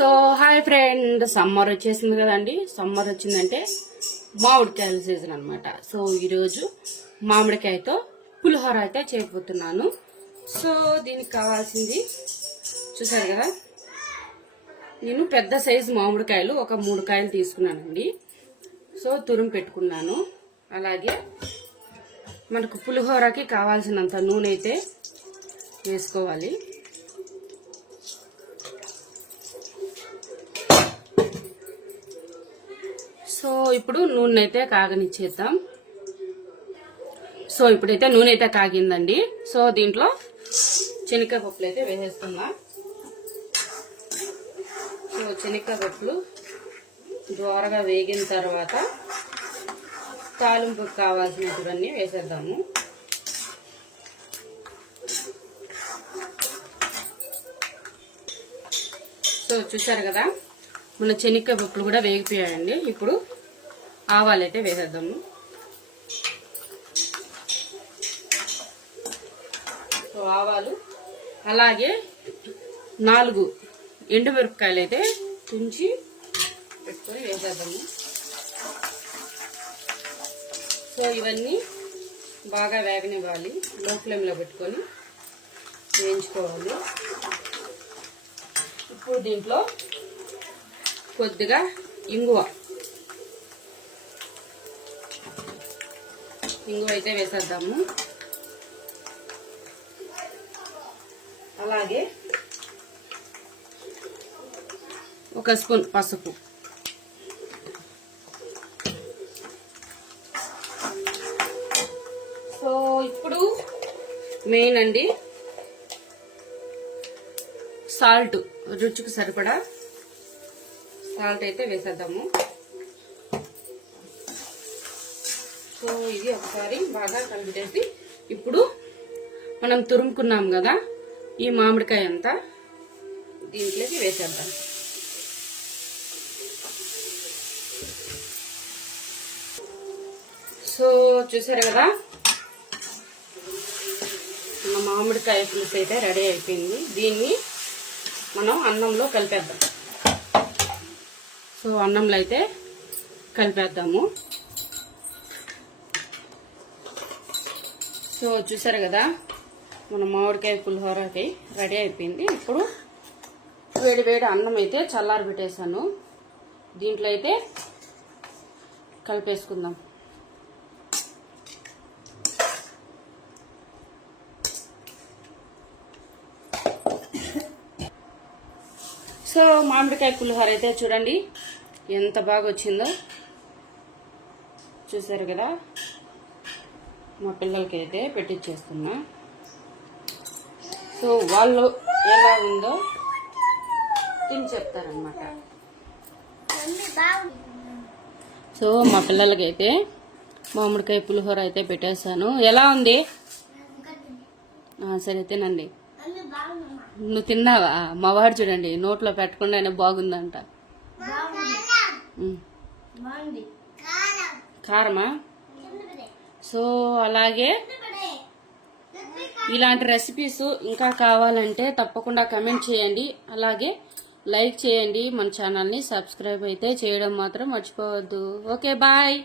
So hi friend, summer వచ్చేసింది కదండి. Summer వచ్చిందంటే మామిడికాయల సీజన్ అనమాట. సో ఈరోజు మామిడికాయతో పులిహోర అయితే చేయబోతున్నాను. సో దీనికి కావాల్సింది చూసారు కదా, నేను పెద్ద సైజు మామిడికాయలు ఒక 3 కాయలు తీసుకున్నానండి. సో తురుము పెట్టుకున్నాను. అలాగే మనకు పులిహోరకి కావాల్సినంత నూనె అయితే వేసుకోవాలి. సో ఇప్పుడు నూనె అయితే కాగనిచ్చేద్దాం. సో ఇప్పుడైతే నూనె అయితే కాగిందండి. సో దీంట్లో శనగకాయ పప్పులు అయితే వేసేస్తున్నా. సో శనగకాయ పప్పులు దోరగా వేగిన తర్వాత తాలింపుకు కావాల్సినటువన్నీ వేసేద్దాము. సో చూసారు కదా, మన శనగకాయ పప్పులు కూడా వేగిపోయాయండి. ఇప్పుడు ఆవాలు అయితే వేసేద్దాము. సో ఆవాలు, అలాగే 4 ఎండుమిరపకాయలు అయితే తుంచి పెట్టుకొని వేసేద్దాము. సో ఇవన్నీ బాగా వేగనివ్వాలి. లో ఫ్లేమ్లో పెట్టుకొని వేయించుకోవాలి. ఇప్పుడు దీంట్లో కొద్దిగా ఇంగువ అయితే వేసేద్దాము. అలాగే 1 స్పూన్ పసుపు. సో ఇప్పుడు మెయిన్ అండి, సాల్ట్, రుచికి సరిపడా సాల్ట్ అయితే వేసేద్దాము. సో ఇది ఒకసారి బాగా కలిపేసి ఇప్పుడు మనం తురుముకున్నాం కదా ఈ మామిడికాయ అంతా దీంట్లోకి వేసేద్దాం. సో చూసారు కదా, మన మామిడికాయ పులుసు అయితే రెడీ అయిపోయింది. దీన్ని మనం అన్నంలో కలిపేద్దాం. సో అన్నంలో అయితే కలిపేద్దాము. సో చూసారు కదా, మన మామిడికాయ పులిహోరకి రెడీ అయిపోయింది. ఇప్పుడు వేడి వేడి అన్నం అయితే చల్లారి పెట్టేశాను. దీంట్లో అయితే కలిపేసుకుందాం. సో మామిడికాయ పులిహోర అయితే చూడండి ఎంత బాగా వచ్చిందో. చూసారు కదా, మా పిల్లలకి అయితే పెట్టించేస్తున్నా. సో వాళ్ళు ఎలా ఉందో తిని చెప్తారనమాట. సో మా పిల్లలకి అయితే మామిడికాయ పులిహోర అయితే పెట్టేస్తాను. ఎలా ఉంది? సరే తినండి. నువ్వు తిన్నావా? మా వాడు చూడండి నోట్లో పెట్టకుండా అయినా బాగుందంట. కారమా? సో అలాగే ఇలాంటి రెసిపీస్ ఇంకా కావాలంటే తప్పకుండా కమెంట్ చేయండి. అలాగే లైక్ చేయండి. మన ఛానల్ని సబ్స్క్రైబ్ అయితే చేయడం మాత్రం మర్చిపోవద్దు. Okay, bye.